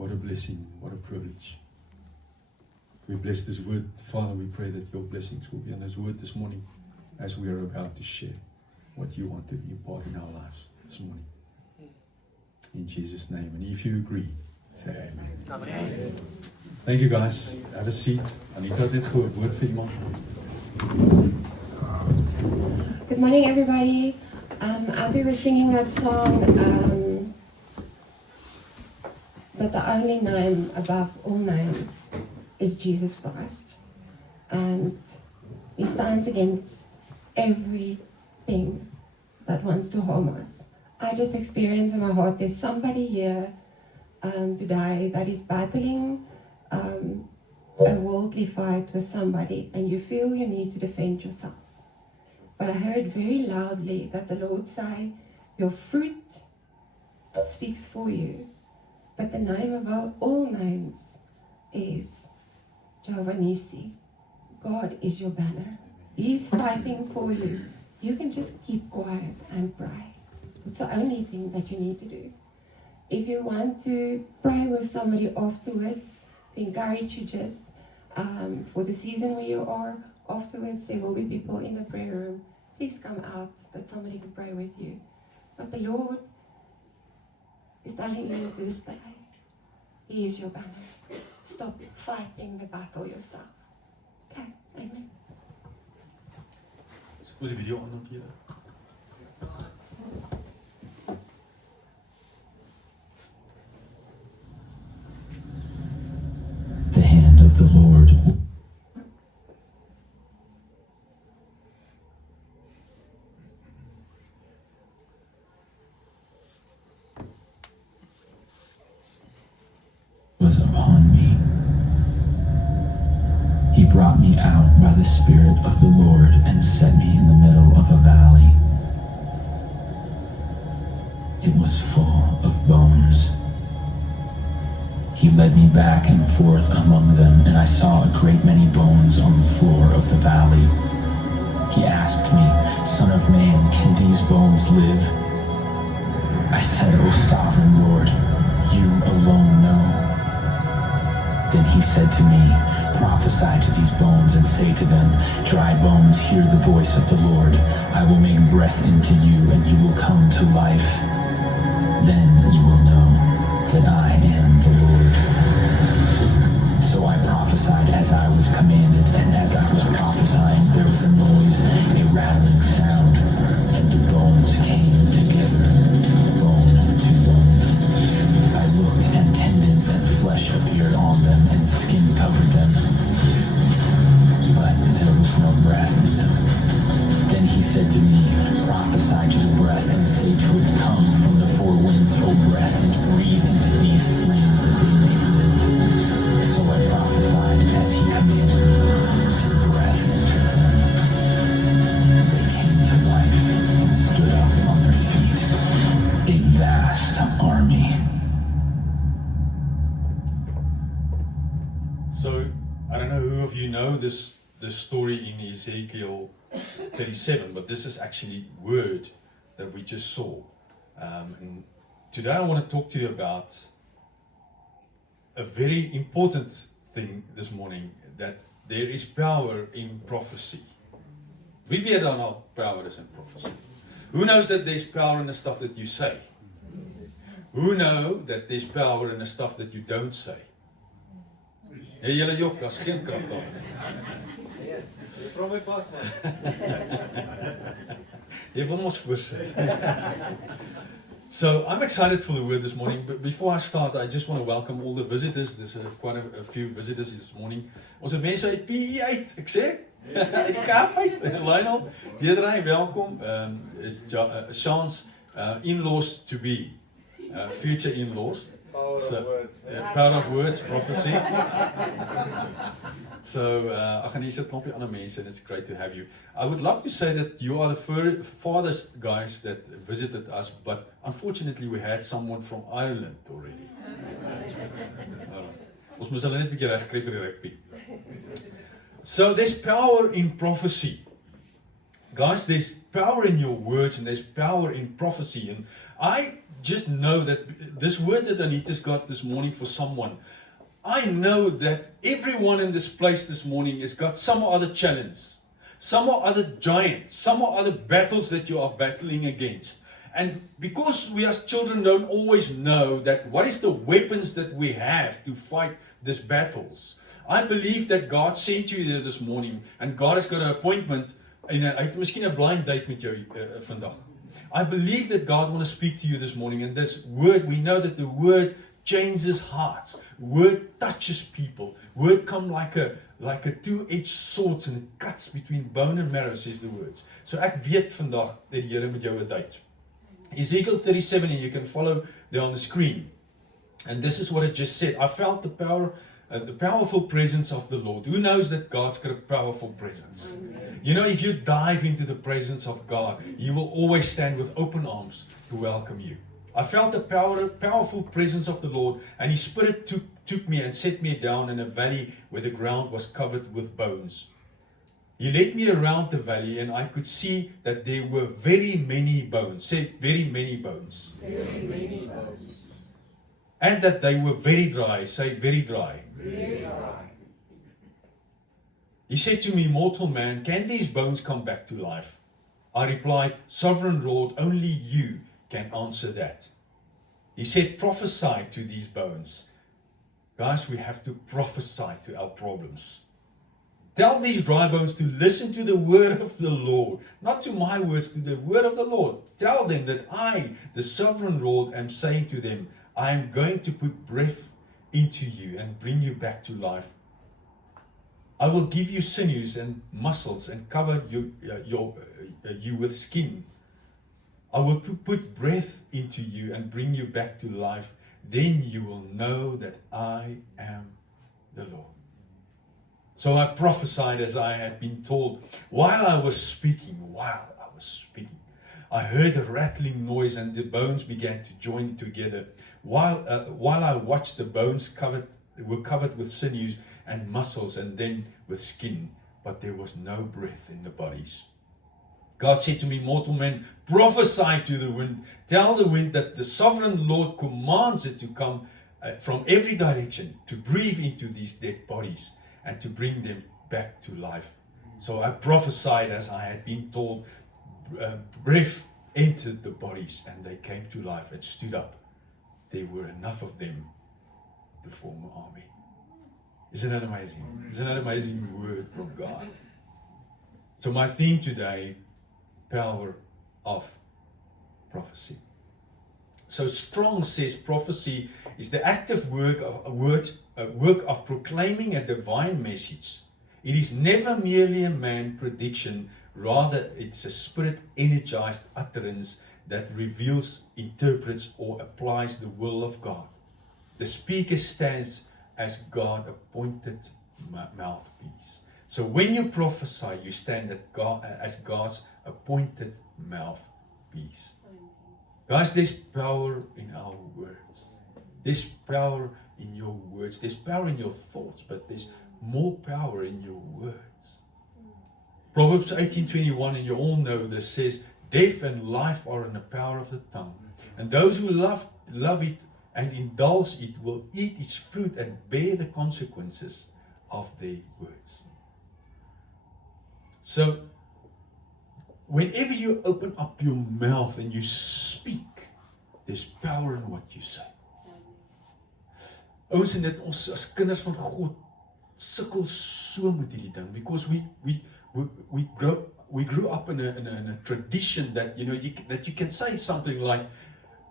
What a blessing, what a privilege. We bless this word. Father, we pray that your blessings will be on this word this morning as we are about to share what you want to impart in our lives this morning. In Jesus' name. And if you agree, say amen. Amen. Thank you guys. Have a seat. Anita het net gehoord. Woord vir iemand. Good morning, everybody. As we were singing that song, that the only name above all names is Jesus Christ. And he stands against everything that wants to harm us. I just experience in my heart there's somebody here today that is battling a worldly fight with somebody, and you feel you need to defend yourself. But I heard very loudly that the Lord say, your fruit speaks for you. But the name above all names is Jehovah Nissi. God is your banner. He's fighting for you. You can just keep quiet and pray. It's the only thing that you need to do. If you want to pray with somebody afterwards, to encourage you just for the season where you are, afterwards there will be people in the prayer room. Please come out that somebody can pray with you. But the Lord is telling you to stay. He is your banner. Stop fighting the battle yourself. Okay, amen. Stoor die video aan op julle. The hand of the Lord was upon me. He brought me out by the Spirit of the Lord and set me in the middle of a valley. It was full of bones. He led me back and forth among them, and I saw a great many bones on the floor of the valley. He asked me, Son of man, can these bones live? I said, O sovereign Lord, you alone know. Then he said to me, prophesy to these bones and say to them, dry bones, hear the voice of the Lord. I will make breath into you, and you will come to life. Then you will know that I am the Lord. So I prophesied as I was commanded, and as I was prophesying, there was a noise, a rattling sound, and the bones came together, bone to bone. I looked, and tendons and flesh appeared on them, and skin covered them, but there was no breath in them. Then he said to me, prophesy to the breath, and say to it, come from the four winds, O breath, and breathe into these slain that they may live. So I prophesied as he commanded me, and breath entered them. They came to life and stood up on their feet, a vast army. So, I don't know who of you know this story in Ezekiel 37, but this is actually word that we just saw. And today I want to talk to you about a very important thing this morning, that there is power in prophecy. Wie weet dan al power is in prophecy? Who knows that there's power in the stuff that you say? Who know that there's power in the stuff that you don't say? Hey, julle jok, daar's geen krag daar nie. Vra my vas man. Jy wil ons voorsit. So, I'm excited for the word this morning, but before I start, I just want to welcome all the visitors. There's quite a few visitors this morning. Ons het mense uit PE uit, ek sê? Uit Kaap uit, Lionel, Deedrey, welkom. Is Sean's in-laws to be, future in-laws. Power of words. Yeah, power of words, prophecy. So, ek gaan hier sit knoppie ander mense, and it's great to have you. I would love to say that you are the farthest guys that visited us, but unfortunately we had someone from Ireland already. Ons moes hulle net 'n bietjie reg kry vir die rugby. So there's power in prophecy. Guys, there's power in your words and there's power in prophecy. And I just know that this word that Anita's got this morning for someone, I know that everyone in this place this morning has got some other challenge, some other giant, some other battles that you are battling against. And because we as children don't always know that what is the weapons that we have to fight these battles, I believe that God sent you there this morning and God has got an appointment. Hy het miskien 'n blind date met jou vandag. I believe that God wants to speak to you this morning, and this word, we know that the word changes hearts. Word touches people. Word come like a two-edged sword and it cuts between bone and marrow, says the words. So ek weet vandag dat die Here met jou 'n date. Ezekiel 37, and you can follow there on the screen. And this is what it just said. I felt the powerful presence of the Lord. Who knows that God's got a powerful presence? You know, if you dive into the presence of God, He will always stand with open arms to welcome you. I felt the powerful presence of the Lord, and His Spirit took me and set me down in a valley where the ground was covered with bones. He led me around the valley, and I could see that there were very many bones. Say, very many bones. Very many bones. And that they were very dry. Say, very dry. Very dry. He said to me, mortal man, can these bones come back to life? I replied, Sovereign Lord, only you can answer that. He said, prophesy to these bones. Guys, we have to prophesy to our problems. Tell these dry bones to listen to the word of the Lord, not to my words, to the word of the Lord. Tell them that I, the sovereign Lord, am saying to them, I am going to put breath into you and bring you back to life. I will give you sinews and muscles and cover you with skin. I will put breath into you and bring you back to life. Then you will know that I am the Lord. So I prophesied as I had been told. While I was speaking, I heard a rattling noise and the bones began to join together. While I watched, the bones were covered with sinews and muscles and then with skin, but there was no breath in the bodies. God said to me, mortal man, prophesy to the wind. Tell the wind that the sovereign Lord commands it to come from every direction to breathe into these dead bodies and to bring them back to life. So I prophesied as I had been told. Breath entered the bodies and they came to life and stood up. There were enough of them to form an army. Isn't that amazing? Isn't that an amazing word from God? So my theme today, power of prophecy. So Strong says prophecy is the active work of proclaiming a divine message. It is never merely a man prediction, rather it's a spirit energized utterance that reveals, interprets, or applies the will of God. The speaker stands as God appointed mouthpiece. So when you prophesy, you stand as God's appointed mouthpiece. Guys, there's power in our words. There's power in your words. There's power in your thoughts, but there's more power in your words. Proverbs 18:21, and you all know this, says, death and life are in the power of the tongue. And those who love it and indulge it will eat its fruit and bear the consequences of their words. So, whenever you open up your mouth and you speak, there's power in what you say. Ouens, en dit ons as kinders van God sukkel so met hierdie ding, because we grew up in a tradition that that you can say something like,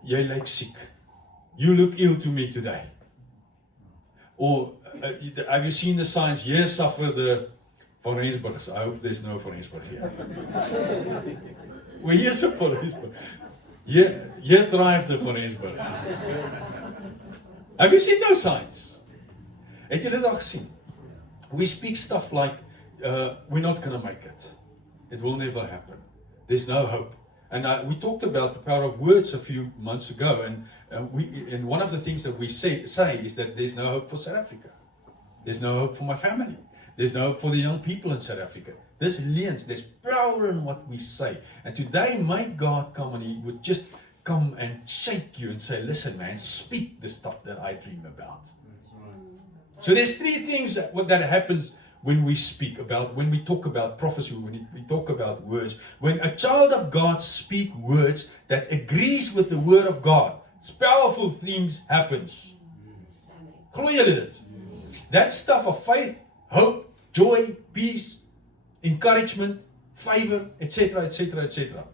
jy lyk siek, you look ill to me today, or have you seen the signs, here suffer the Van Rensburgs. I hope there's no Van Rensburg here. Well, here's a Van Rensburg. Here thrive the Van Rensburgs. Have you seen those signs? Het julle dit gesien? We speak stuff like, we're not going to make it. It will never happen. There's no hope. And we talked about the power of words a few months ago, and one of the things that we say is that there's no hope for South Africa. There's no hope for my family. There's no hope for the young people in South Africa. There's power in what we say. And today, may God come and He would just come and shake you and say, listen, man, speak the stuff that I dream about. So there's three things that happens when we speak about, when we talk about prophecy, when we talk about words. When a child of God speaks words that agrees with the word of God, powerful things happens. Glo julle dit? That stuff of faith, hope, joy, peace, encouragement, favor, etc., etc., etc.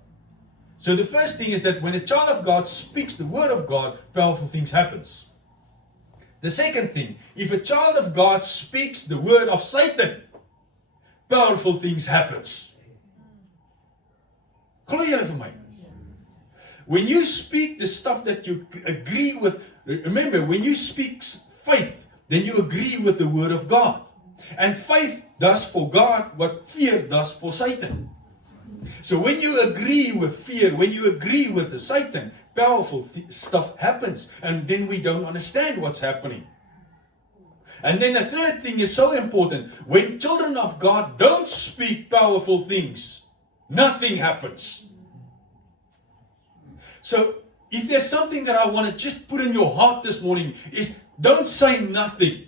So the first thing is that when a child of God speaks the word of God, powerful things happens. The second thing, if a child of God speaks the word of Satan, powerful things happens. Glo julle vir my? When you speak the stuff that you agree with, remember, when you speak faith, then you agree with the word of God. And faith does for God what fear does for Satan. So when you agree with fear, when you agree with the Satan, powerful stuff happens. And then we don't understand what's happening. And then the third thing is so important. When children of God don't speak powerful things, nothing happens. So if there's something that I want to just put in your heart this morning, is don't say nothing.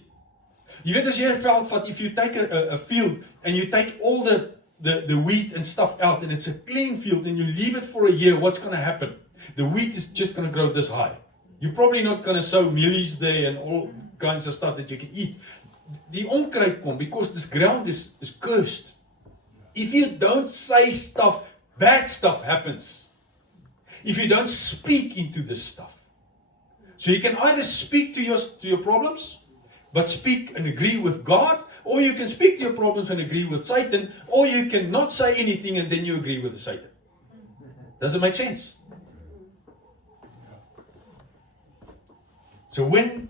You weet as jy 'n veld vat, if you take a field and you take all the wheat and stuff out and it's a clean field and you leave it for a year, what's going to happen? The wheat is just going to grow this high. You're probably not going to sow mealies there and all kinds of stuff that you can eat. Die onkruid kom because this ground is cursed. If you don't say stuff, bad stuff happens. If you don't speak into this stuff. So you can either speak to your problems, but speak and agree with God, or you can speak to your problems and agree with Satan, or you can not say anything and then you agree with the Satan. Does it make sense? So when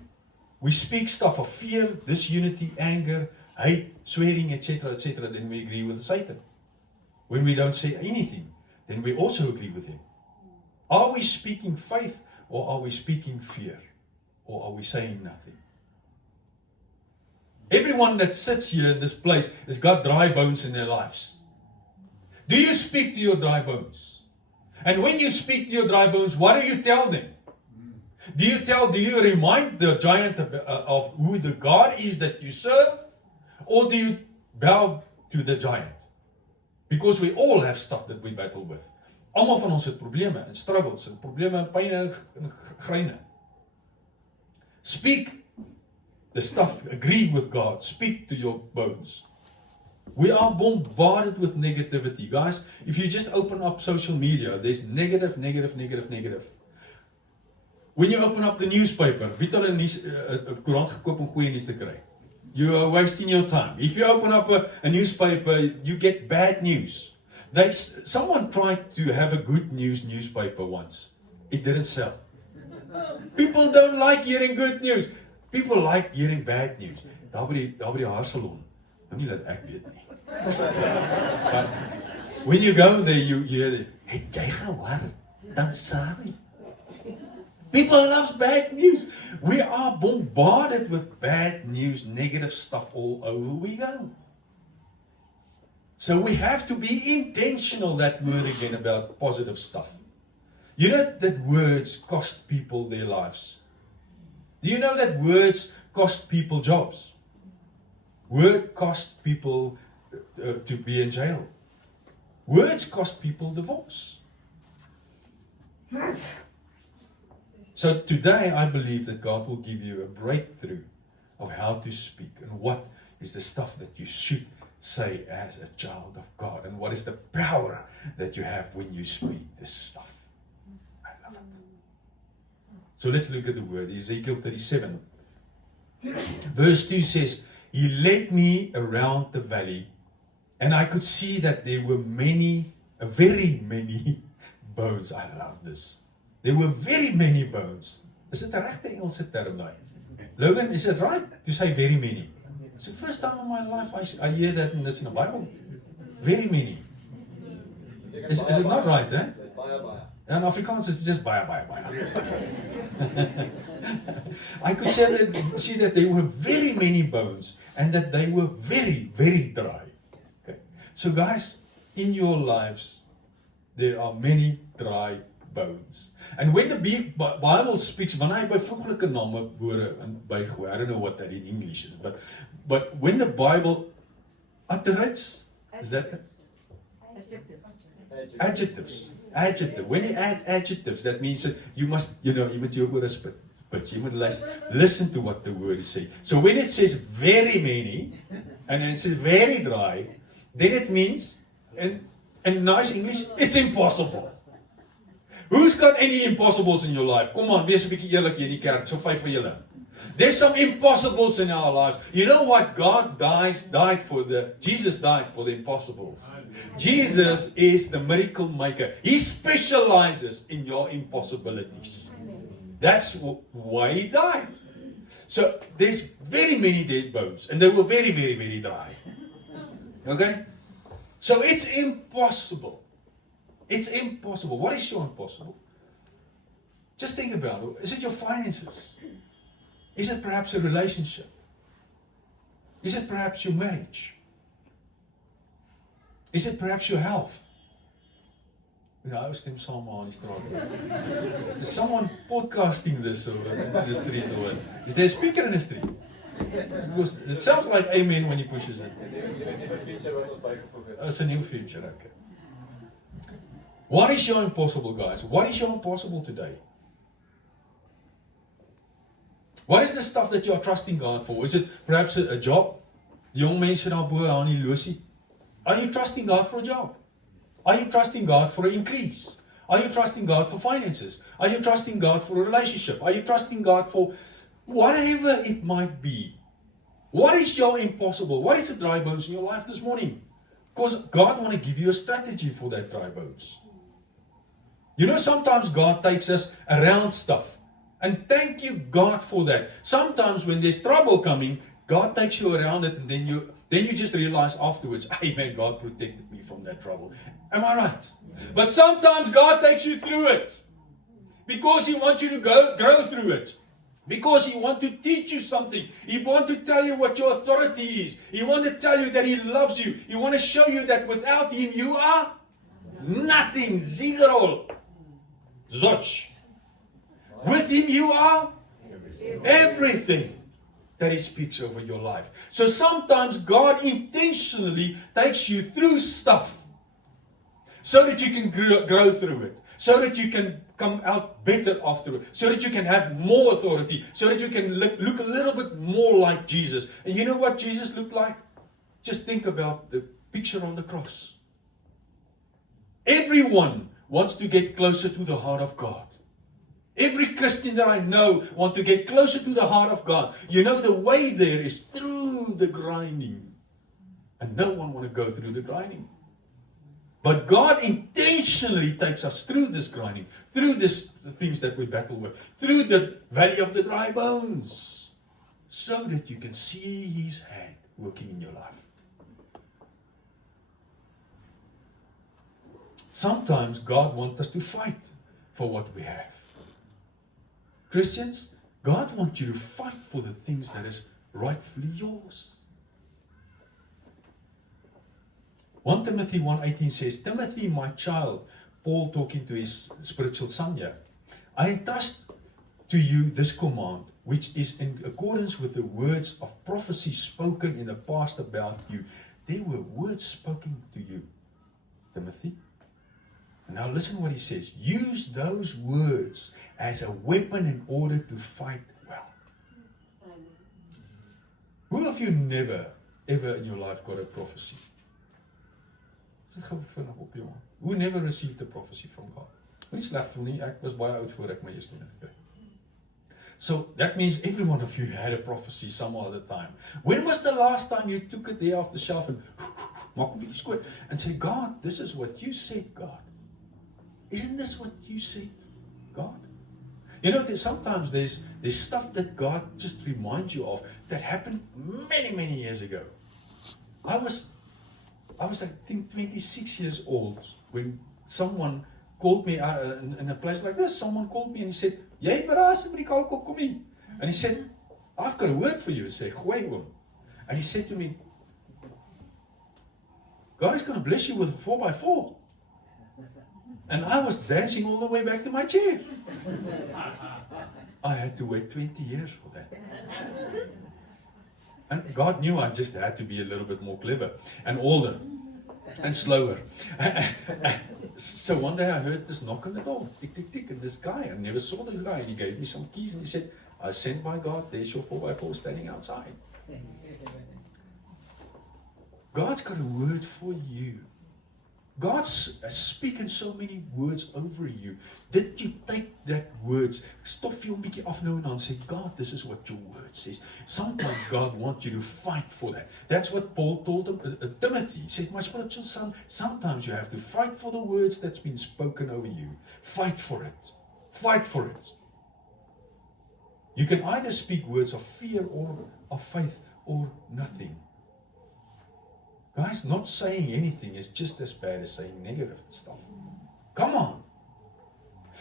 we speak stuff of fear, disunity, anger, hate, swearing, etc., etc., then we agree with Satan. When we don't say anything, then we also agree with him. Are we speaking faith, or are we speaking fear? Or are we saying nothing? Everyone that sits here in this place has got dry bones in their lives. Do you speak to your dry bones? And when you speak to your dry bones, what do you tell them? Do you remind the giant of who the God is that you serve? Or do you bow to the giant? Because we all have stuff that we battle with. Almal van ons het probleme en struggles en probleme en pyn en gryne. Speak the stuff, agree with God, speak to your bones. We are bombarded with negativity. Guys, if you just open up social media, there's negative. When you open up the newspaper, wie het al 'n koerant gekoop om goeie nuus te kry? You are wasting your time. If you open up a newspaper, you get bad news. Someone tried to have a good news newspaper once. It didn't sell. People don't like hearing good news. People like hearing bad news. Daar by die haarsalon. Nou nie laat ek weet nie. But when you go there, you hear, het jy gehoor? Dan sorry. People love bad news. We are bombarded with bad news, negative stuff all over we go. So we have to be intentional, that word again, about positive stuff. You know that words cost people their lives. Do you know that words cost people jobs? Word cost people to be in jail. Words cost people divorce. So today I believe that God will give you a breakthrough of how to speak and what is the stuff that you should say as a child of God, and what is the power that you have when you speak this stuff. I love it. So let's look at the word. Ezekiel 37 verse 2 says, He led me around the valley, and I could see that there were very many bones. I love this. There were very many bones. Is it the regte Engelse term daai? Logan, is it right to say very many? It's the first time in my life I hear that, and it's in the Bible. Very many. Is it not right, eh? En Afrikaans is just baie. I could see that there were very many bones and that they were very, very dry. Okay. So guys, in your lives, there are many dry bones. And when the Bible speaks, wanneer hy byvoeglike name woorde bygooi, I don't know what that in English is, but when the Bible uterates, is that it? Adjectives. When you add adjectives, that means that you must jou oor spit. But you must listen to what the word is saying. So when it says very many, and then it says very dry, then it means, in nice English, it's impossible. Who's got any impossibles in your life? Come on, wees 'n bietjie eerlik hier in die kerk, so 5 van julle. There's some impossibles in our lives. You know what? Jesus died for the impossibles. Jesus is the miracle maker. He specializes in your impossibilities. That's why he died. So there's very many dead bones, and they were very, very, very dry. Okay? So it's impossible. It's impossible. What is your impossible? Just think about it. Is it your finances? Is it perhaps a relationship? Is it perhaps your marriage? Is it perhaps your health? I was stem saam aan die straat. Is someone podcasting this over in the street? Or is there a speaker in the street? Because it sounds like amen when he pushes it. It's a new feature, okay. What is your impossible, guys? What is your impossible today? What is the stuff that you are trusting God for? Is it perhaps a job? Die jong mense daar bo aan die losie. Are you trusting God for a job? Are you trusting God for an increase? Are you trusting God for finances? Are you trusting God for a relationship? Are you trusting God for whatever it might be? What is your impossible? What is the dry bones in your life this morning? Because God wants to give you a strategy for that dry bones. You know, sometimes God takes us around stuff. And thank you, God, for that. Sometimes when there's trouble coming, God takes you around it, and then you just realize afterwards, amen, God protected me from that trouble. Am I right? But sometimes God takes you through it because He wants you to grow through it. Because He wants to teach you something. He wants to tell you what your authority is. He wants to tell you that He loves you. He wants to show you that without Him you are nothing. Zero. Zotch. With Him you are everything that He speaks over your life. So sometimes God intentionally takes you through stuff so that you can grow through it, so that you can come out better after it, so that you can have more authority, so that you can look a little bit more like Jesus. And you know what Jesus looked like? Just think about the picture on the cross. Everyone wants to get closer to the heart of God. Every Christian that I know wants to get closer to the heart of God. You know, the way there is through the grinding. And no one wants to go through the grinding. But God intentionally takes us through this grinding, through the things that we battle with, through the valley of the dry bones, so that you can see His hand working in your life. Sometimes God wants us to fight for what we have. Christians, God wants you to fight for the things that is rightfully yours. 1 Timothy 1:18 says, Timothy, my child, Paul talking to his spiritual son here, I entrust to you this command, which is in accordance with the words of prophecy spoken in the past about you. There were words spoken to you, Timothy. And now listen what he says. Use those words as a weapon in order to fight well. Who of you never, ever in your life got a prophecy? Who never received a prophecy from God? Nie sleg voel nie, ek was baie oud voor ek my eerste een gekry. So that means every one of you had a prophecy some other time. When was the last time you took it there off the shelf and said, God, this is what you said, God. Isn't this what you said, God? You know, sometimes there's stuff that God just reminds you of that happened many, many years ago. I was I think 26 years old when someone called me in a place like this. Someone called me and he said, "Jy verras met die kalkop, kom hier." And he said, "I've got a word for you." I said, "Gooi hom." And he said to me, "God is going to bless you with a 4x4. And I was dancing all the way back to my chair. I had to wait 20 years for that. And God knew I just had to be a little bit more clever and older and slower. So one day I heard this knock on the door, tick, tick, tick, and this guy, I never saw this guy, and he gave me some keys and he said, "I sent by God, there's your 4x4 standing outside." God's got a word for you. God's speaking so many words over you. Did you take that words? Stop vir jou 'n bietjie af nou en dan sê, "God, this is what your word says." Sometimes God wants you to fight for that. That's what Paul told Timothy. He said, "My spiritual son, sometimes you have to fight for the words that's been spoken over you. Fight for it. Fight for it." You can either speak words of fear or of faith or nothing. Guys, not saying anything is just as bad as saying negative stuff. Come on.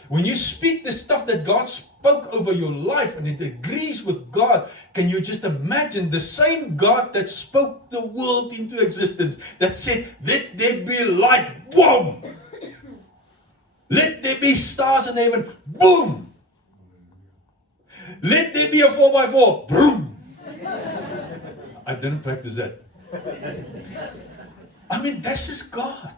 When you speak the stuff that God spoke over your life and it agrees with God, can you just imagine the same God that spoke the world into existence, that said, "Let there be light," boom! "Let there be stars in heaven," boom! "Let there be a 4x4," boom! I didn't practice that. I mean, this is God.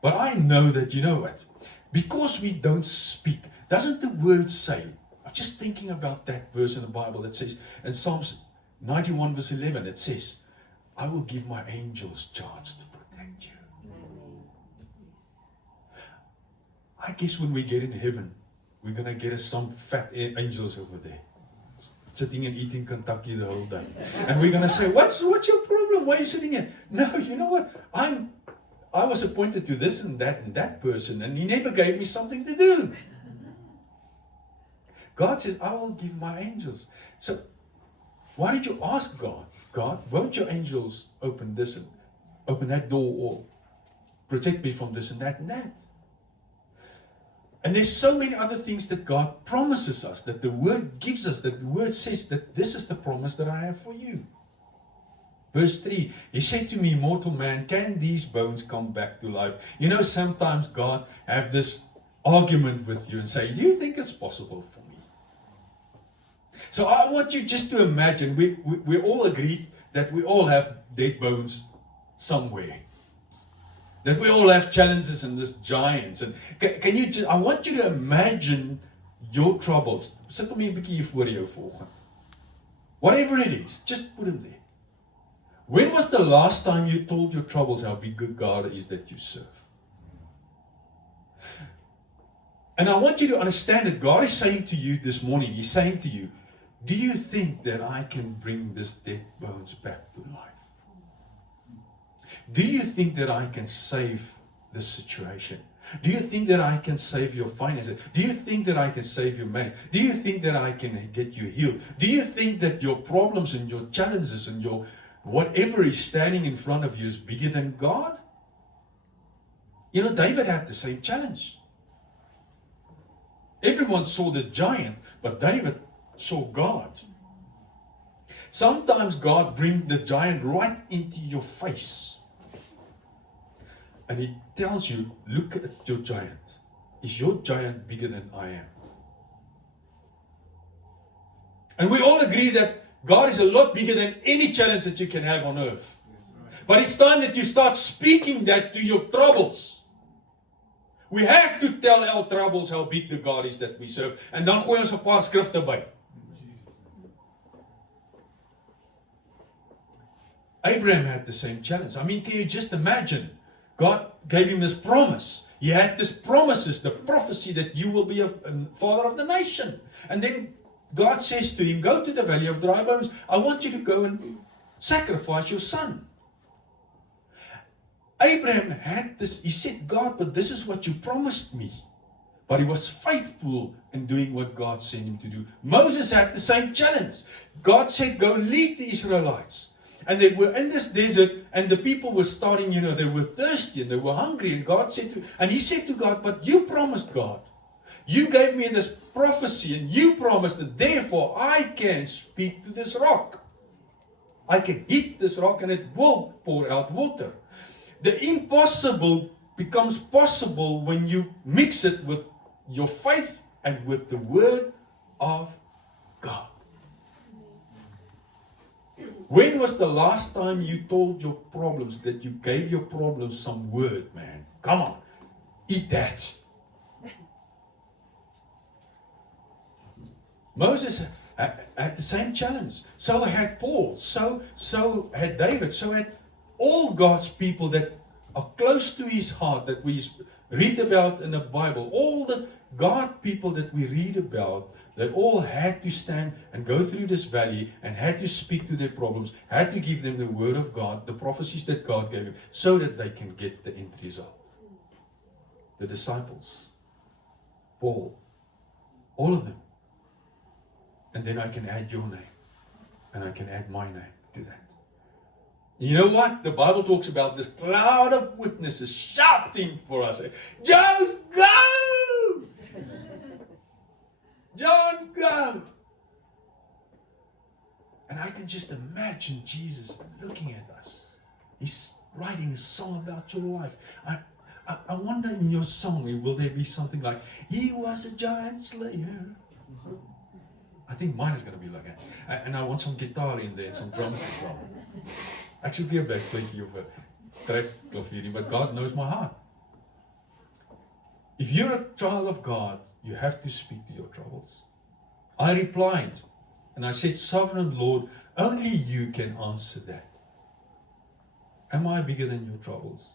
But I know that, you know what? Because we don't speak, doesn't the word say, I'm just thinking about that verse in the Bible that says, in Psalms 91 verse 11, it says, "I will give my angels charge to protect you." I guess when we get in heaven, we're going to get us some fat angels over there, sitting and eating Kentucky the whole day. And we're going to say, what's your problem? Why are you sitting here? No, you know what? I was appointed to this and that person, and he never gave me something to do. God says, "I will give my angels." So, why did you ask God? "God, won't your angels open this and open that door, or protect me from this and that and that?" And there's so many other things that God promises us, that the Word gives us, that the Word says that this is the promise that I have for you. Verse 3, He said to me, "Mortal man, can these bones come back to life?" You know, sometimes God have this argument with you and say, "Do you think it's possible for me?" So I want you just to imagine, we all agree that we all have dead bones somewhere. That we all have challenges and this giants. And can you just, I want you to imagine your troubles. Sit hom hier 'n bietjie hier voor jou volgende. Whatever it is, just put him there. When was the last time you told your troubles how big a God is that you serve? And I want you to understand that God is saying to you this morning, He's saying to you, "Do you think that I can bring this dead bones back to life? Do you think that I can save this situation? Do you think that I can save your finances? Do you think that I can save your marriage? Do you think that I can get you healed? Do you think that your problems and your challenges and your whatever is standing in front of you is bigger than God?" You know, David had the same challenge. Everyone saw the giant, but David saw God. Sometimes God brings the giant right into your face. And He tells you, "Look at your giant. Is your giant bigger than I am?" And we all agree that God is a lot bigger than any challenge that you can have on earth. But it's time that you start speaking that to your troubles. We have to tell our troubles how big the God is that we serve. En dan gooi ons 'n paar skrifte by. Abraham had the same challenge. I mean, can you just imagine? God gave him this promise. He had these promises, the prophecy that you will be a father of the nation. And then God says to him, "Go to the valley of dry bones. I want you to go and sacrifice your son." Abraham had this, he said, "God, but this is what you promised me." But he was faithful in doing what God sent him to do. Moses had the same challenge. God said, "Go lead the Israelites." And they were in this desert, and the people were starting, they were thirsty and they were hungry. And he said to God, but you promised, God. You gave me this prophecy, and you promised that therefore I can speak to this rock. I can hit this rock and it will pour out water. The impossible becomes possible when you mix it with your faith and with the word of God. When was the last time you told your problems, that you gave your problems some word, man? Come on, eat that. Moses had the same challenge. So had Paul. So had David. So had all God's people that are close to his heart, that we read about in the Bible. All the God people that we read about, they all had to stand and go through this valley and had to speak to their problems, had to give them the word of God, the prophecies that God gave them, so that they can get the end result. The disciples, Paul, all of them. And then I can add your name. And I can add my name to that. You know what? The Bible talks about this cloud of witnesses shouting for us. Just go! John, go! And I can just imagine Jesus looking at us. He's writing a song about your life. I wonder in your song, will there be something like, he was a giant slayer. I think mine is going to be like that. And I want some guitar in there, some drums as well. Actually, be a backplate of a crack klavier, but God knows my heart. If you're a child of God, you have to speak to your troubles. I replied, and I said, Sovereign Lord, only you can answer that. Am I bigger than your troubles?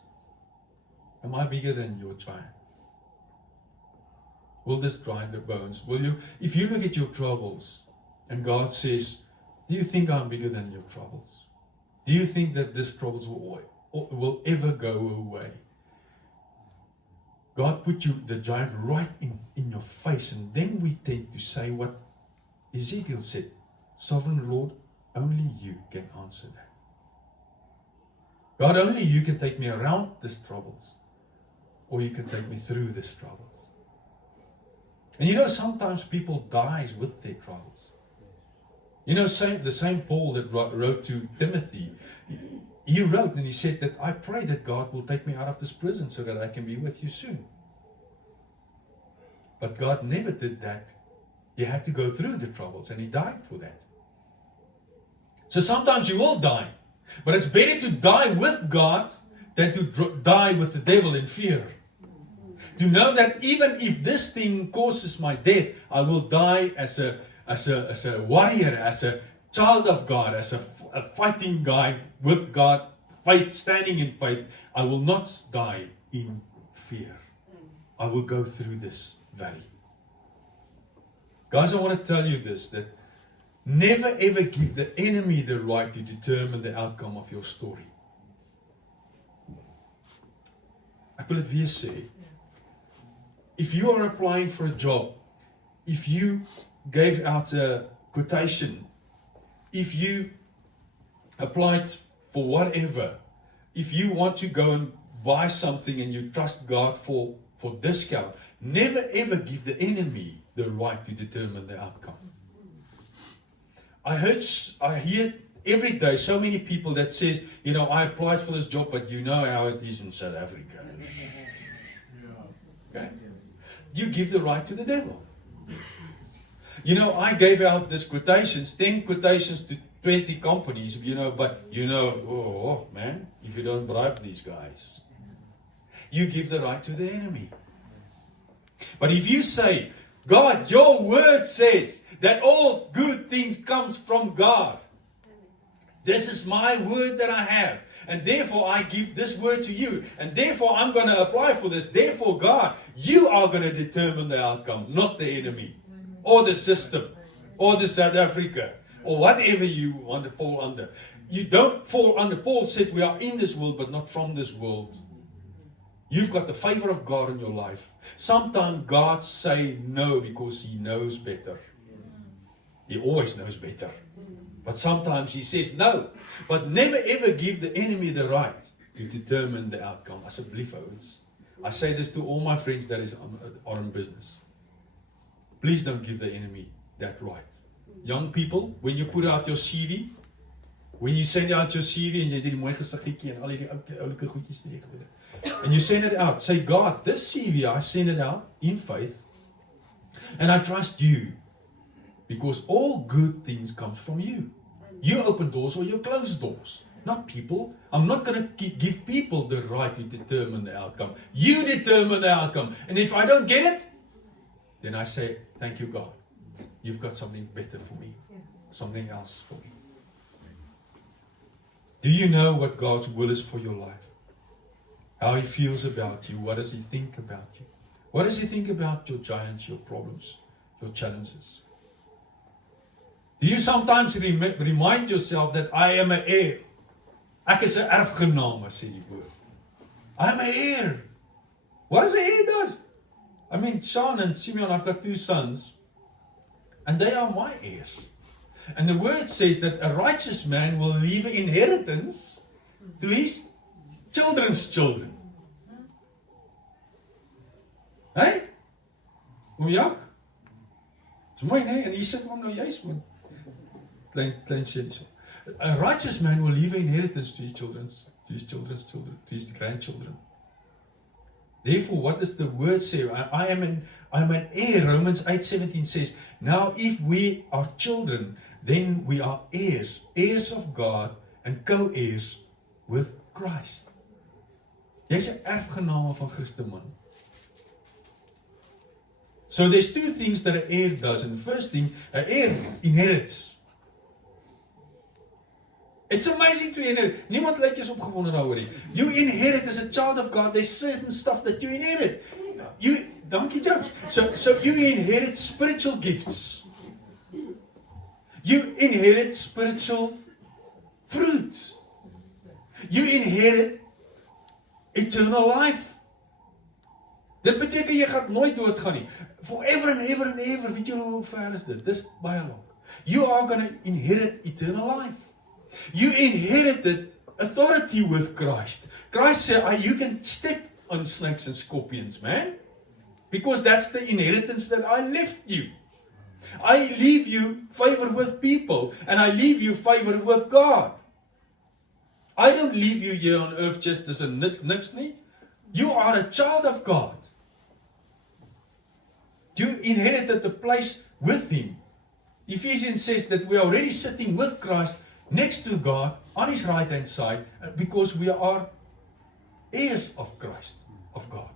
Am I bigger than your giant? Will this dry the bones? Will you, if you look at your troubles and God says, do you think I'm bigger than your troubles? Do you think that these troubles will ever go away? God put you, the giant, right in your face, and then we tend to say what Ezekiel said, Sovereign Lord, only you can answer that. God, only you can take me around these troubles, or you can take me through these troubles. And sometimes people die with their troubles. The same Paul that wrote to Timothy, he wrote and he said that I pray that God will take me out of this prison so that I can be with you soon. But God never did that. He had to go through the troubles and he died for that. So sometimes you will die, but it's better to die with God than to die with the devil in fear. To know that even if this thing causes my death, I will die as a warrior, as a child of God, as a fighting guy with God, faith, standing in faith. I will not die in fear. I will go through this valley. Guys, I want to tell you this, that never ever give the enemy the right to determine the outcome of your story. Ek wil dit weer sê. If you are applying for a job, if you gave out a quotation, if you applied for whatever, if you want to go and buy something and you trust God for discount, never ever give the enemy the right to determine the outcome. I hear every day so many people that says, I applied for this job, but you know how it is in South Africa. Okay? You give the right to the devil. I gave out these quotations, 10 quotations to 20 companies, but oh man, if you don't bribe these guys, you give the right to the enemy. But if you say, God, your word says that all good things comes from God. This is my word that I have. And therefore I give this word to you. And therefore I'm going to apply for this. Therefore, God, you are going to determine the outcome, not the enemy, or the system, or the South Africa, or whatever you want to fall under. You don't fall under. Paul said we are in this world, but not from this world. You've got the favor of God in your life. Sometimes God say no because He knows better. He always knows better. But sometimes he says no. But never ever give the enemy the right to determine the outcome. Asseblief ouens. I say this to all my friends that are in business. Please don't give the enemy that right. Young people, when you put out your CV, when you send out your CV en jy het die mooi gesiggetjie en al die oulike goedjies wat jy gedoen het. And you send it out. Say, God, this CV, I send it out in faith. And I trust you. Because all good things come from you. You open doors or you close doors. Not people. I'm not going to give people the right to determine the outcome. You determine the outcome. And if I don't get it, then I say, thank you, God. You've got something better for me. Something else for me. Do you know what God's will is for your life? How He feels about you? What does He think about you? What does He think about your giants, your problems, your challenges? Do you sometimes remind yourself that I am an heir? Ek is 'n erfgename, sê die woord. I am an heir. What does an heir does? I mean, Sean and Simeon, I've got 2 sons, and they are my heirs. And the word says that a righteous man will leave an inheritance to his children's children. Hey? Oom Jak? Dis mooi, nee? En hier sit hom nou juist met klein seentjie. A righteous man will leave an inheritance to his children's children, to his grandchildren. Therefore, what does the word say? I'm an heir. Romans 8:17 says, now if we are children, then we are heirs, heirs of God and co-heirs with Christ. Jy's 'n erfgename van Christus, man. So there's 2 things that an heir does. And the first thing, an heir inherits. It's amazing to inherit. Niemand lyk eens opgewonde daaroor nie. You inherit as a child of God. There's certain stuff that you inherit. Dankie Judge. So you inherit spiritual gifts. You inherit spiritual fruit. You inherit eternal life. Dit beteken jy gaan nooit doodgaan nie. Forever and ever and ever. Weet jy hoe ver is dit? Dis baie lank. You are going to inherit eternal life. You inherited authority with Christ. Christ said, you can step on snakes and scorpions, man. Because that's the inheritance that I left you. I leave you favor with people, and I leave you favor with God. I don't leave you here on earth just as a niks nie. You are a child of God. You inherited a place with Him. Ephesians says that we are already sitting with Christ next to God on His right hand side because we are heirs of Christ, of God.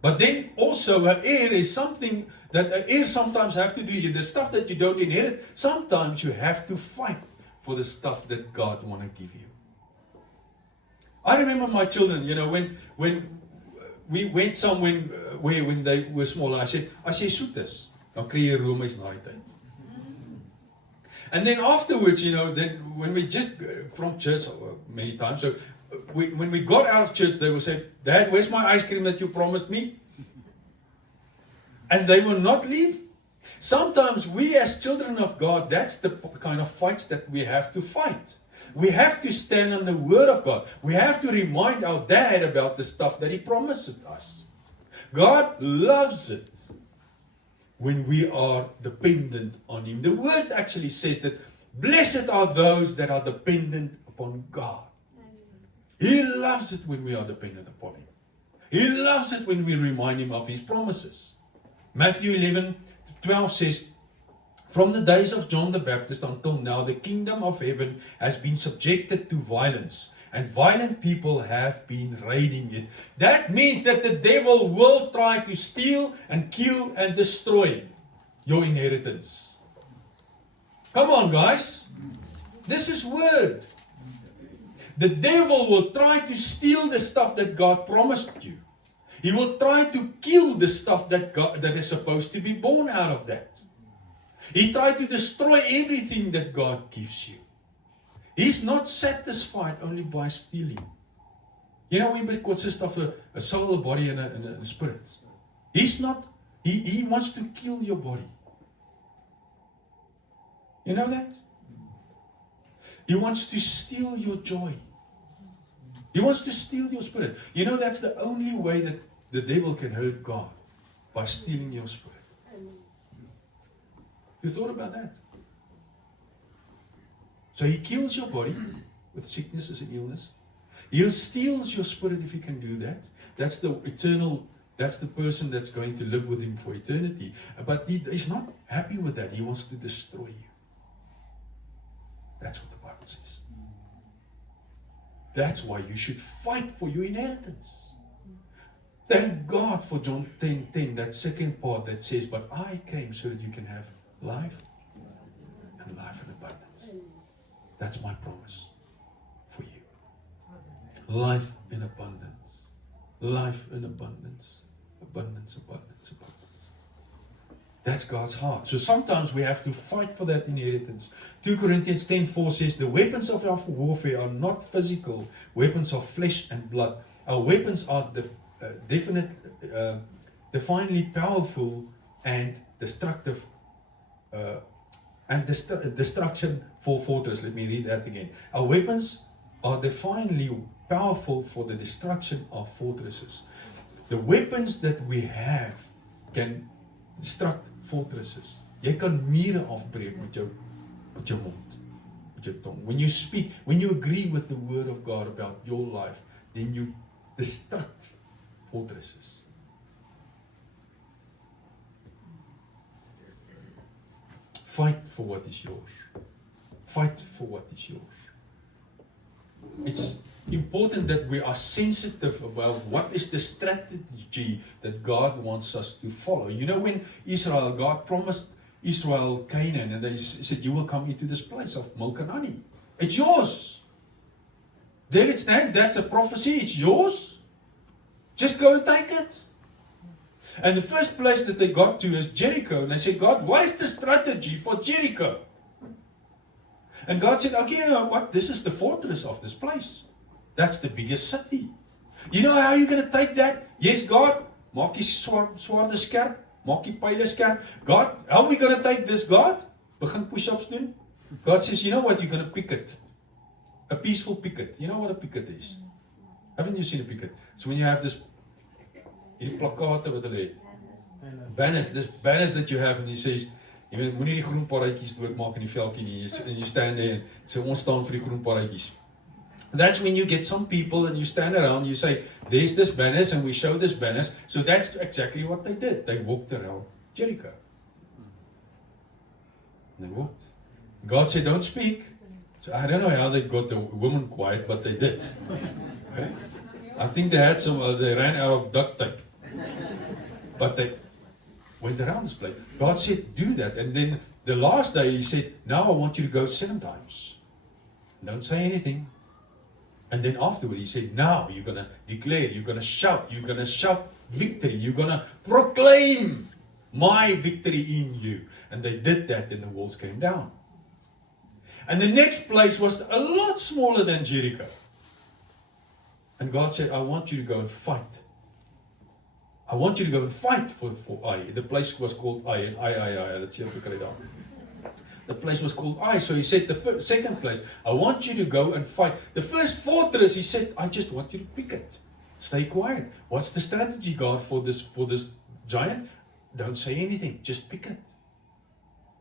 But then also an heir is something that an heir sometimes have to do. The stuff that you don't inherit, sometimes you have to fight for the stuff that God want to give you. I remember my children, when we went somewhere when they were smaller, I said, as jy soet is, dan kry jy roomys na die tyd. And then afterwards, then when we just from church many times, so when we got out of church, they would say, Dad, where's my ice cream that you promised me? And they will not leave. Sometimes we as children of God, that's the kind of fights that we have to fight. We have to stand on the word of God. We have to remind our dad about the stuff that he promises us. God loves it when we are dependent on Him. The word actually says that blessed are those that are dependent upon God. He loves it when we are dependent upon Him. He loves it when we remind Him of His promises. Matthew 11:12 says, from the days of John the Baptist until now, the kingdom of heaven has been subjected to violence, and violent people have been raiding it. That means that the devil will try to steal and kill and destroy your inheritance. Come on, guys. This is word. The devil will try to steal the stuff that God promised you. He will try to kill the stuff that is supposed to be born out of that. He tried to destroy everything that God gives you. He's not satisfied only by stealing. We consist of a soul, a body, and a spirit. He's not. He wants to kill your body. You know that? He wants to steal your joy. He wants to steal your spirit. You know that's the only way that the devil can hurt God, by stealing your spirit. You thought about that? So he kills your body with sicknesses and illness. He steals your spirit if he can do that. That's the eternal, that's the person that's going to live with him for eternity. But he's not happy with that. He wants to destroy you. That's what the Bible says. That's why you should fight for your inheritance. Thank God for John 10:10, that second part that says, but I came so that you can have life and life in abundance. That's my promise for you. Life in abundance. Life in abundance. Abundance, abundance, abundance. That's God's heart. So sometimes we have to fight for that inheritance. 2 Corinthians 10:4 says, the weapons of our warfare are not physical weapons of flesh and blood. Our weapons are divinely powerful and destructive destruction for fortress. Let me read that again. Our weapons are divinely powerful for the destruction of fortresses. The weapons that we have can destruct fortresses. Jy kan mure afbreek met jou mond, met jou tong. When you speak, when you agree with the word of God about your life, then you destruct fortresses. Fight for what is yours. Fight for what is yours. It's important that we are sensitive about what is the strategy that God wants us to follow. You know, when God promised Israel Canaan, and they said, you will come into this place of milk and honey. It's yours. There it stands. That's a prophecy. It's yours. Just go and take it. And the first place that they got to is Jericho. And they said, God, what is the strategy for Jericho? And God said, okay, you know what? This is the fortress of this place. That's the biggest city. You know how you're going to take that? Yes, God. Maak die swaarde skerp. Maak die pyle skerp. God, how are we going to take this, God? Begin push-ups doen. God says, you know what? You're going to picket. A peaceful picket. You know what a picket is? Haven't you seen a picket? So when you have this, die plakate wat hulle het. Banners, this banners that you have, and he says, jy moenie die groen paradjies doodmaak in die veldjie nie. And you stand there and say, ons staan vir die groen paradjies. That's when you get some people and you stand around, you say, there's this banners and we show this banners. So that's exactly what they did. They walked around Jericho. They walked. God said, don't speak. So I don't know how they got the woman quiet, but they did. Okay? I think they had they ran out of duct tape. But they went around this place. God said, do that. And then the last day he said, now I want you to go 7 times. Don't say anything. And then afterward he said, now you're going to declare, you're going to shout victory. You're going to proclaim my victory in you. And they did that and the walls came down. And the next place was a lot smaller than Jericho. And God said, I want you to go and fight. I want you to go and fight for Ai. The place was called Ai. And Ai. Let's see if we can get it down. The place was called Ai. So he said, the second place, I want you to go and fight. The first fortress, he said, I just want you to pick it. Stay quiet. What's the strategy, God, for this giant? Don't say anything. Just pick it.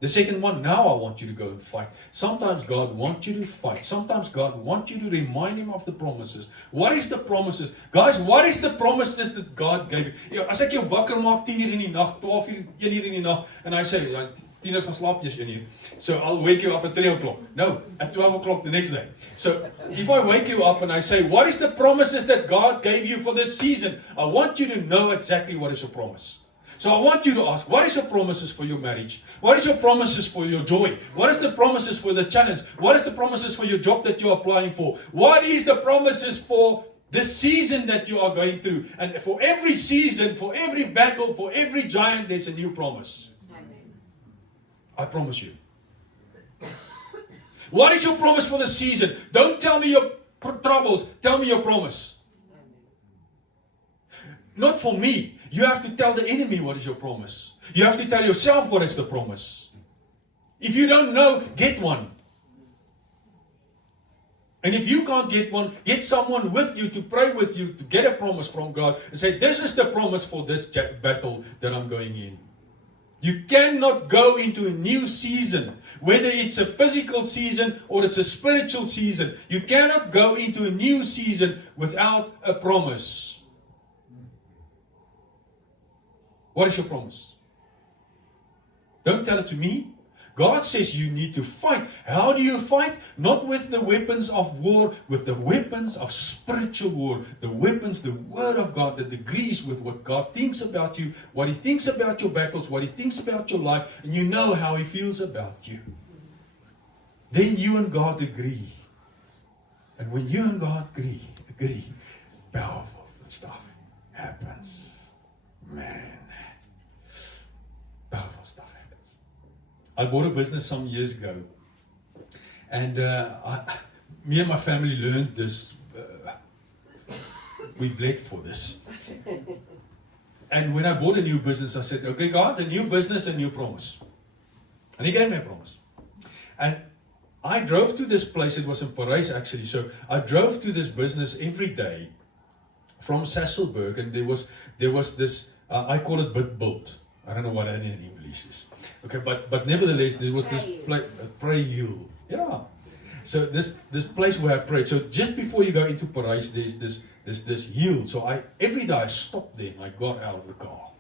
The second one, now I want you to go and fight. Sometimes God wants you to fight. Sometimes God wants you to remind him of the promises. What is the promises? Guys, what is the promises that God gave you? As ek jou wakker maak 10 uur in die nag, 12 uur, 1 uur in die nag, and I say, 10 uur gaan slaap jy's 1 uur. So I'll wake you up at 3 o'clock. No, at 12 o'clock the next day. So if I wake you up and I say, what is the promises that God gave you for this season? I want you to know exactly what is your promise. So I want you to ask, what is your promises for your marriage? What is your promises for your joy? What is the promises for the challenge? What is the promises for your job that you're applying for? What is the promises for the season that you are going through? And for every season, for every battle, for every giant, there's a new promise. I promise you. What is your promise for the season? Don't tell me your troubles. Tell me your promise. Not for me. You have to tell the enemy what is your promise. You have to tell yourself what is the promise. If you don't know, get one. And if you can't get one, get someone with you to pray with you to get a promise from God and say, this is the promise for this battle that I'm going in. You cannot go into a new season, whether it's a physical season or it's a spiritual season. You cannot go into a new season without a promise. What is your promise? Don't tell it to me. God says you need to fight. How do you fight? Not with the weapons of war, with the weapons of spiritual war. The weapons, the Word of God that agrees with what God thinks about you, what He thinks about your battles, what He thinks about your life, and you know how He feels about you. Then you and God agree. And when you and God agree, powerful stuff happens. Man, powerful stuff happens. I bought a business some years ago, and me and my family learned this. We bled for this. And when I bought a new business, I said, okay, God, a new business, a new promise. And He gave me a promise. And I drove to this place, it was in Paris actually, so I drove to this business every day from Sasolburg, and there was this, I call it Bidbult. I don't know what that in English is. Okay, but nevertheless, there was this place, Prayhill. Yeah. So this place where I prayed. So just before you go into Paris, there's this hill. So every day I stopped there and I got out of the car.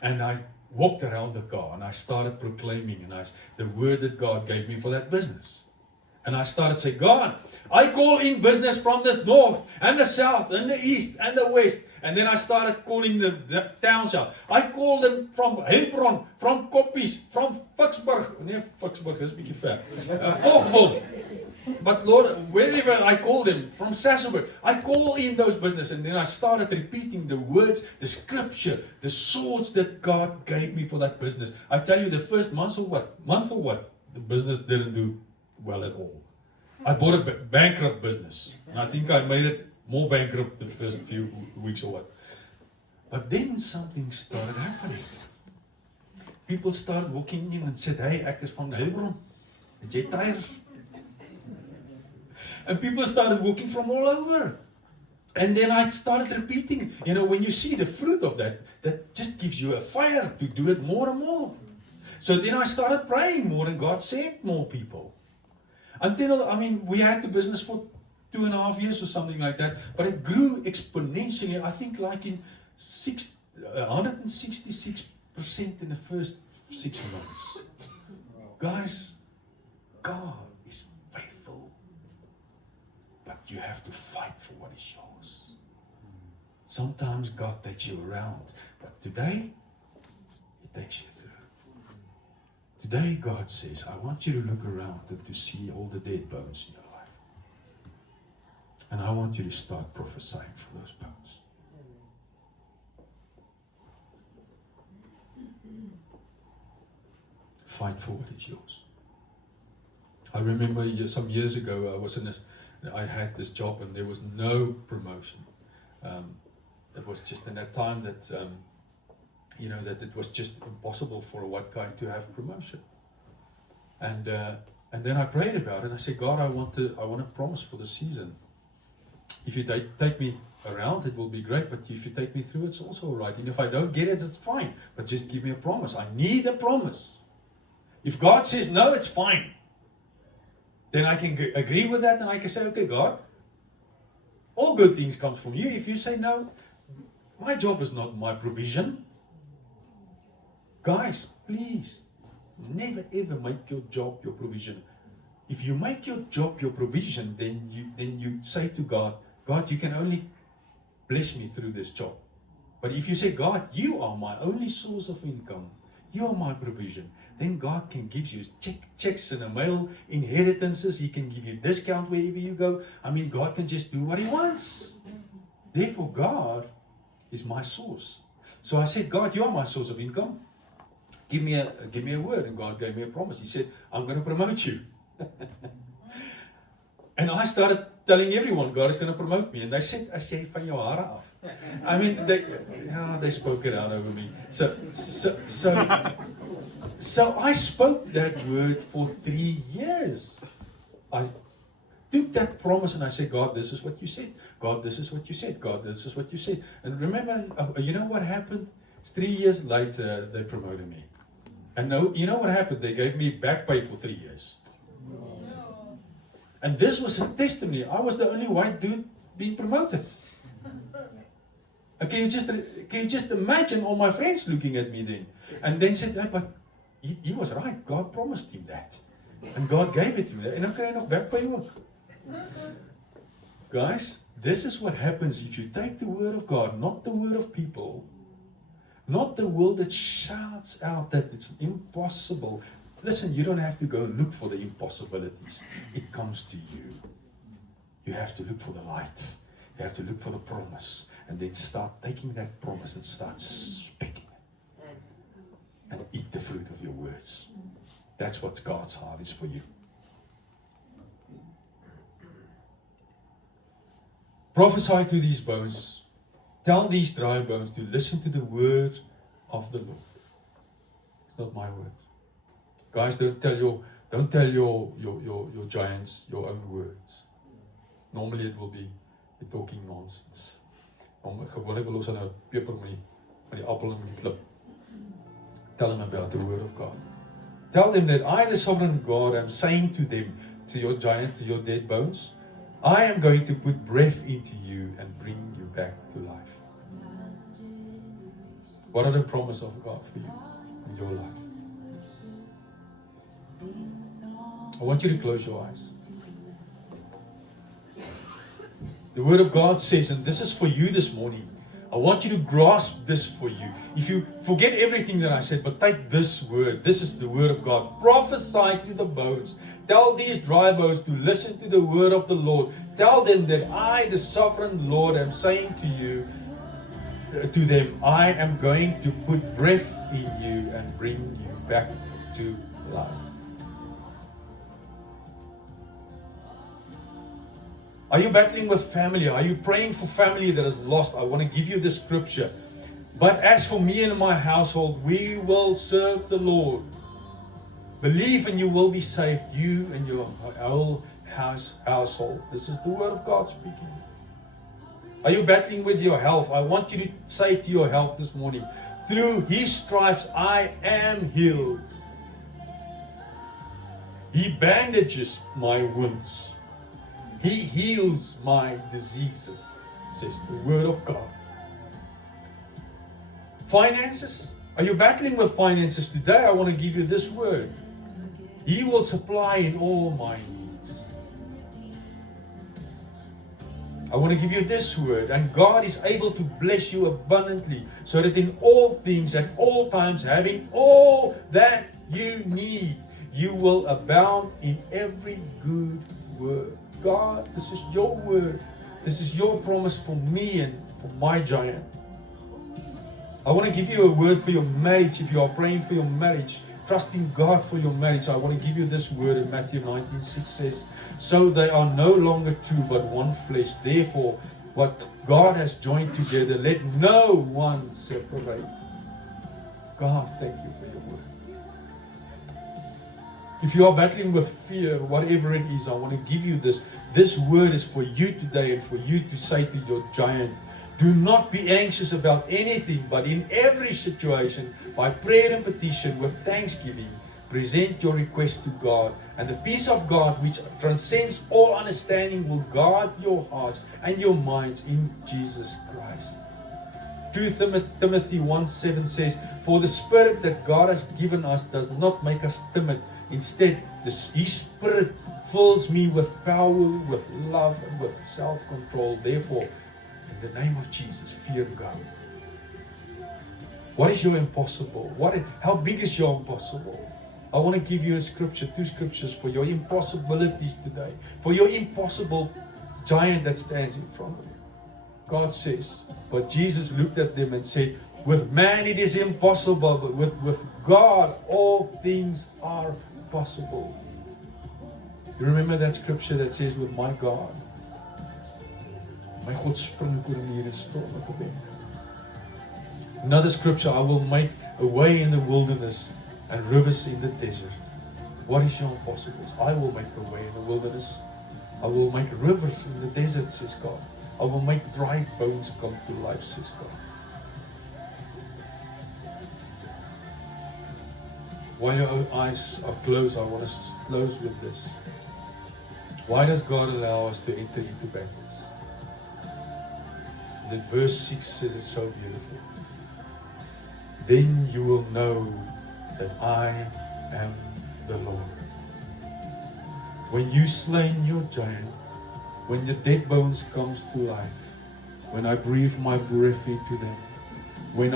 And I walked around the car and I started proclaiming the word that God gave me for that business. And I started saying, God, I call in business from the north and the south and the east and the west. And then I started calling the towns out. I call them from Heilbron, from Koppies, from Vicksburg. No, Vicksburg is a bit far. Volkville. But Lord, wherever I call them, from Sasolburg, I call in those businesses. And then I started repeating the words, the scripture, the swords that God gave me for that business. I tell you, the first month or what, the business didn't do well at all. I bought a bankrupt business. And I think I made it more bankrupt the first few weeks or what. But then something started happening. People started walking in and said, hey, ek is van Heilbron. Het jy tyres? And people started walking from all over. And then I started repeating. You know, when you see the fruit of that just gives you a fire to do it more and more. So then I started praying more and God sent more people. Until, we had the business for 2.5 years or something like that, but it grew exponentially. I think like in 166% in the first 6 months. Guys, God is faithful, but you have to fight for what is yours. Sometimes God takes you around, but today, He takes you through. Today, God says, I want you to look around and to see all the dead bones in your life. And I want you to start prophesying for those bones. Fight for what is yours. I remember some years ago, I had this job and there was no promotion. It was just in that time that, that it was just impossible for a white guy to have promotion. And then I prayed about it. I said, God, I want a promise for the season. If you take me around, it will be great. But if you take me through, it's also all right. And if I don't get it, it's fine. But just give me a promise. I need a promise. If God says no, it's fine. Then I can agree with that and I can say, okay, God, all good things come from you. If you say no, my job is not my provision. Guys, please, never ever make your job your provision. If you make your job your provision, then you say to God, God, you can only bless me through this job. But if you say, God, you are my only source of income, you are my provision, then God can give you checks in the mail, inheritances, He can give you discount wherever you go. God can just do what He wants. Therefore, God is my source. So I said, God, you are my source of income. Give me a word. And God gave me a promise. He said, I'm going to promote you. And I started telling everyone, God is going to promote me. And they said, as jy van jou hare af. They spoke it out over me. So So I spoke that word for 3 years. I took that promise and I said, God, this is what you said. God, this is what you said. God, this is what you said. And remember, you know what happened? 3 years later, they promoted me. And no, you know what happened? They gave me back pay for 3 years. And this was a testimony. I was the only white dude being promoted. Can you just imagine all my friends looking at me then? And then said, hey, but he was right. God promised him that. And God gave it to me. En dan kry hy nog backpay ook. Guys, this is what happens if you take the word of God, not the word of people, not the word that shouts out that it's impossible. Listen, you don't have to go look for the impossibilities. It comes to you. You have to look for the light. You have to look for the promise. And then start taking that promise and start speaking it. And eat the fruit of your words. That's what God's heart is for you. Prophesy to these bones. Tell these dry bones to listen to the word of the Lord. It's not my word. Guys, don't tell your giants your own words. Normally it will be you're talking nonsense. Gewoonlik wil ons aan 'n peper met die appel en met die klip. Tell them about the word of God. Tell them that I, the sovereign God, am saying to them, to your giant, to your dead bones, I am going to put breath into you and bring you back to life. What are the promises of God for you in your life? I want you to close your eyes. The word of God says, and this is for you this morning, I want you to grasp this for you. If you forget everything that I said, but take this word, this is the word of God. Prophesy to the bones. Tell these dry bones to listen to the word of the Lord. Tell them that I, the sovereign Lord, am saying to you, to them, I am going to put breath in you and bring you back to life. Are you battling with family? Are you praying for family that is lost? I want to give you the scripture. But as for me and my household, we will serve the Lord. Believe and you will be saved, you and your whole household. This is the word of God speaking. Are you battling with your health? I want you to say to your health this morning, through His stripes I am healed. He bandages my wounds. He heals my diseases, says the word of God. Finances? Are you battling with finances? Today I want to give you this word. He will supply in all my needs. I want to give you this word. And God is able to bless you abundantly, so that in all things, at all times, having all that you need, you will abound in every good word. God, this is your word. This is your promise for me and for my giant. I want to give you a word for your marriage. If you are praying for your marriage, trusting God for your marriage, I want to give you this word in Matthew 19:6 says, so they are no longer two but one flesh. Therefore, what God has joined together, let no one separate. God, thank you for your word. If you are battling with fear, whatever it is, I want to give you this. This word is for you today and for you to say to your giant, do not be anxious about anything, but in every situation, by prayer and petition with thanksgiving, present your request to God. And the peace of God, which transcends all understanding, will guard your hearts and your minds in Jesus Christ. 2 Timothy 1:7 says, for the Spirit that God has given us does not make us timid. Instead, His Spirit fills me with power, with love, and with self-control. Therefore, in the name of Jesus, fear God. What is your impossible? How big is your impossible? I want to give you a scripture, 2 scriptures for your impossibilities today. For your impossible giant that stands in front of you. God says, but Jesus looked at them and said, with man it is impossible, but with God all things are possible. You remember that scripture that says, with my God, my God spring oor die en storm op die. Another scripture, I will make a way in the wilderness and rivers in the desert. What is your impossibles? I will make a way in the wilderness. I will make rivers in the desert, says God. I will make dry bones come to life, says God. While your eyes are closed, I want us to close with this. Why does God allow us to enter into battles? And then verse 6 says it so beautiful. Then you will know that I am the Lord. When you slain your giant, when the dead bones comes to life, when I breathe my breath into them, when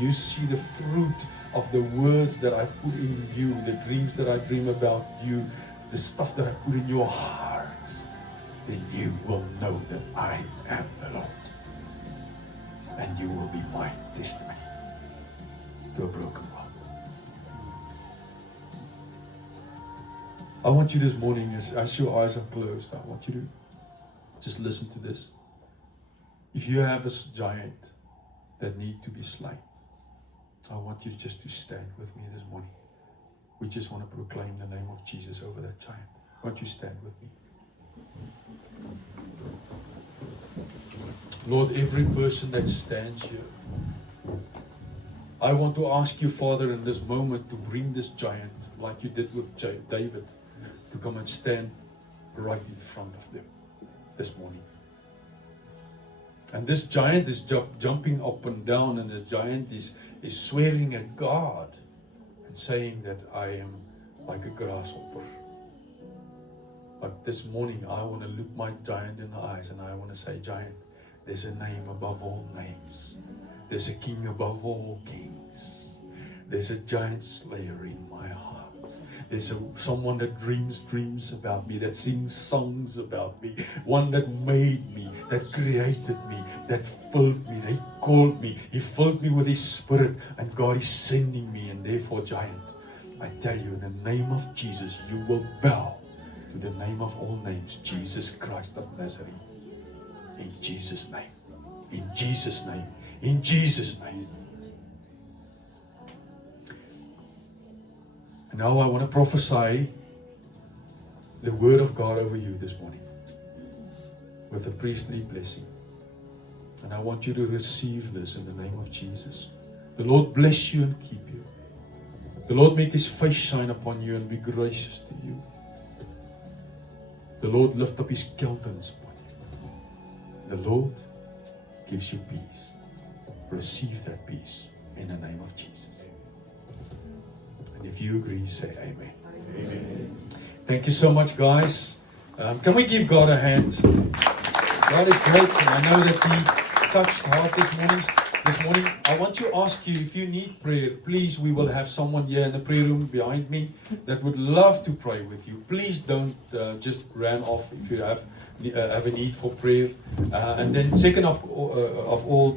you see the fruit of the words that I put in you, the dreams that I dream about you, the stuff that I put in your heart, then you will know that I am the Lord. And you will be my testimony to a broken world. I want you this morning, as your eyes are closed, I want you to just listen to this. If you have a giant that need to be slain, I want you just to stand with me this morning. We just want to proclaim the name of Jesus over that giant. Won't you stand with me? Lord, every person that stands here, I want to ask you, Father, in this moment to bring this giant, like you did with David, to come and stand right in front of them this morning. And this giant is jumping up and down, and this giant is swearing at God and saying that I am like a grasshopper. But this morning I want to look my giant in the eyes and I want to say, giant, there's a name above all names. There's a king above all kings. There's a giant slayer in my heart. There's someone that dreams about me, that sings songs about me, one that made me, that created me, that filled me, that he called me, he filled me with his spirit, and God is sending me. And therefore, giant, I tell you, in the name of Jesus, you will bow to the name of all names, Jesus Christ of Nazareth. In Jesus' name, in Jesus' name, in Jesus' name. And now I want to prophesy the word of God over you this morning with a priestly blessing. And I want you to receive this in the name of Jesus. The Lord bless you and keep you. The Lord make his face shine upon you and be gracious to you. The Lord lift up his countenance upon you. The Lord gives you peace. Receive that peace in the name of Jesus. And if you agree, say amen. Amen. Thank you so much, guys. Can we give God a hand? God is great, and I know that he touched heart this morning. I want to ask you, if you need prayer, please, we will have someone here in the prayer room behind me that would love to pray with you. Please don't just run off if you have a need for prayer. And then second of all,